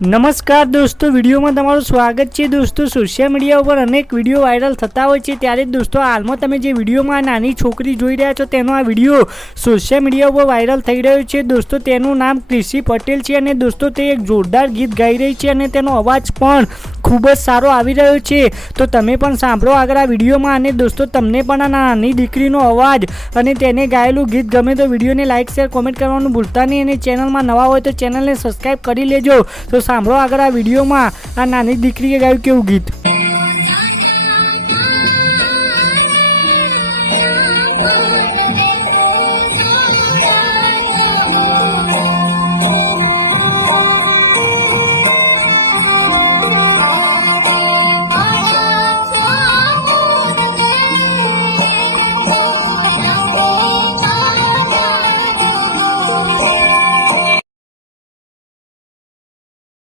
નમસ્કાર દોસ્તો, વિડીયોમાં તમારું સ્વાગત છે. દોસ્તો સોશિયલ મીડિયા ઉપર અનેક વીડિયો વાયરલ થતા હોય છે. ત્યારે જ દોસ્તો, હાલમાં તમે જે વિડીયોમાં નાની છોકરી જોઈ રહ્યા છો, તેનો આ વીડિયો સોશિયલ મીડિયા ઉપર વાયરલ થઈ રહ્યો છે. દોસ્તો, તેનું નામ કૃષિ પટેલ છે અને દોસ્તો, તે એક જોરદાર ગીત ગાઈ રહી છે અને તેનો અવાજ પણ ખૂબ જ સારો આવી રહ્યો છે. તો તમે પણ સાંભળો આગળ આ વિડીયોમાં. અને દોસ્તો, તમને પણ આ નાની દીકરીનો અવાજ અને તેને ગાયેલું ગીત ગમે તો વિડીયોને લાઇક શેર, કોમેન્ટ કરવાનું ભૂલતા નહીં. અને ચેનલમાં નવા હોય તો ચેનલને સબસ્ક્રાઈબ કરી લેજો. તો સાંભળો આગળ આ વિડીયોમાં આ નાની દીકરીએ ગાયું કેવું ગીત?